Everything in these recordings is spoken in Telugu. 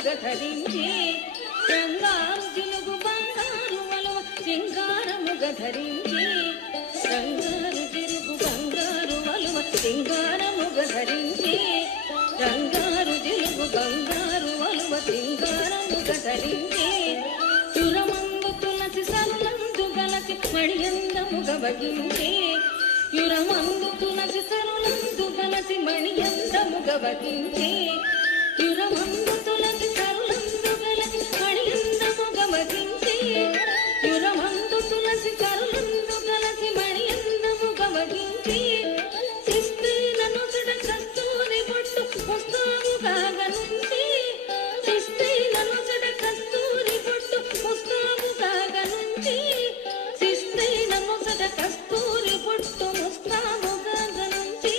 సింగారముగ ధరించి రంగారు జిలుగు బంగారు వలువ సింగారముగ ధరించి రంగారు జిలుగు బంగారు వలువ సింగారముగ ధరించి రంగారు జిలుగు బంగారు వలువ సింగారముగ ధరించి యురమందు తులసి సరులందు గలసి మణియందముగ వగించి యురమందు తులసి సరులందు గలసి మణియందముగ వగించి యురమందు తులసి సరులందు గలసి మణియందముగ వగించి యురమందు తులసి సరులందు గలసి మణియందముగ వగించి శిస్త్రీల నొసట కస్తూరి బొట్టు ముస్తాబుగా గనుంచి శిస్త్రీల నొసట కస్తూరి బొట్టు ముస్తాబుగా గనుంచి శిస్త్రీల నొసట కస్తూరి బొట్టు ముస్తాబుగా గనుంచి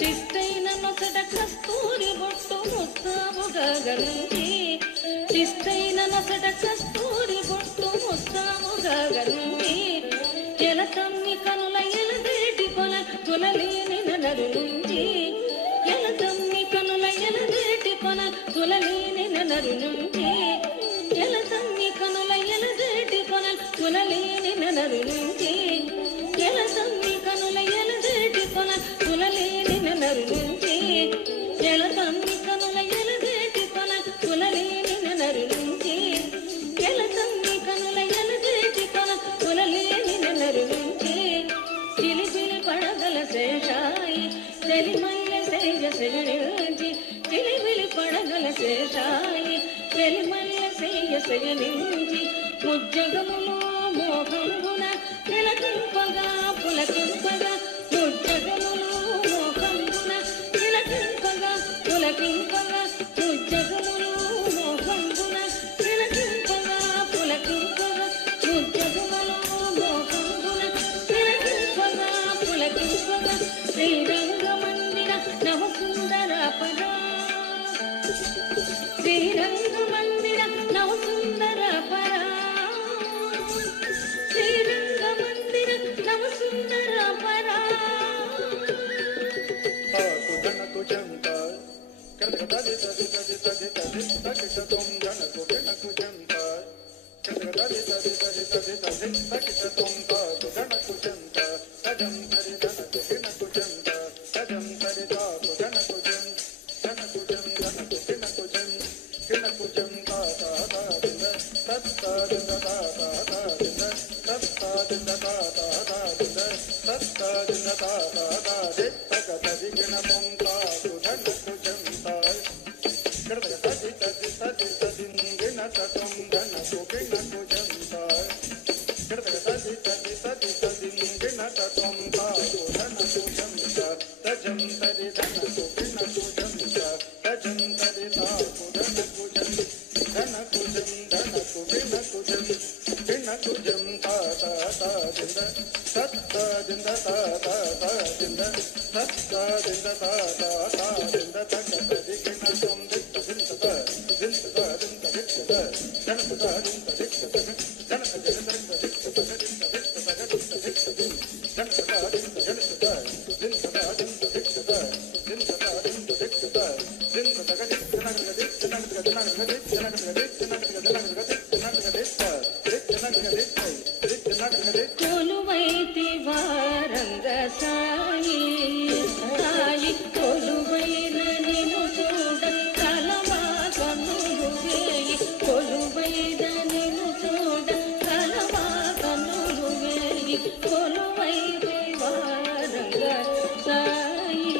శిస్త్రీల నొసట కస్తూరి బొట్టు ముస్తాబుగా గనుంచి శిస్త్రీల నొసట కస్తూరి బొట్టు ముస్తాబుగా గనుంచి ఎలతమ్మి కనుల ఎలదేటి కొల తులలేని నరు నుంచి ఎలతమ్మి కనుల ఎలదేటి కొల తులలేని నరు నుంచి ఎలతమ్మి కనుల ఎలదేటి కొల తులలేని నరు నుంచి ఎలతమ్మి కనుల ఎలదేటి కొల తులలేని నరు నుంచి ఎలతమ్మి కనుల ఎలదేటి కొల తులలేని నరు నుంచి ఎలతమ్మి కనుల ఎలదేటి కొల తులలేని నరు నుంచి చిలిపిలి పడగల శేషాయి తెలిమల్ల శేషనించి చిలిపిలి పడగల శేషాయి తెలిమల్ల శేషనించి ముజ్జగములో మోహంబున తిలకింపగా పులకింపగా ముజ్జగములో మోహంబున తిలకింపగా పులకింపగా ముజ్జగములో మోహంబున తిలకింపగా పులకింపగా ముజ్జగములో మోహంబున తిలకింపగా పులకింపగా శ్రీరంగ మందిర నవసుందరాపరా శ్రీరంగ మందిర నవసుందరాపరా శ్రీరంగ మందిర నవసుందరాపరా కొలువైతి వారంగ సాయి సాయి కొలువైన నిను చూడ కలవా కన్నులు వేయి కొలువైన నిను చూడ కలవా కన్నులు వేయి కొలువైతి వారంగ సాయి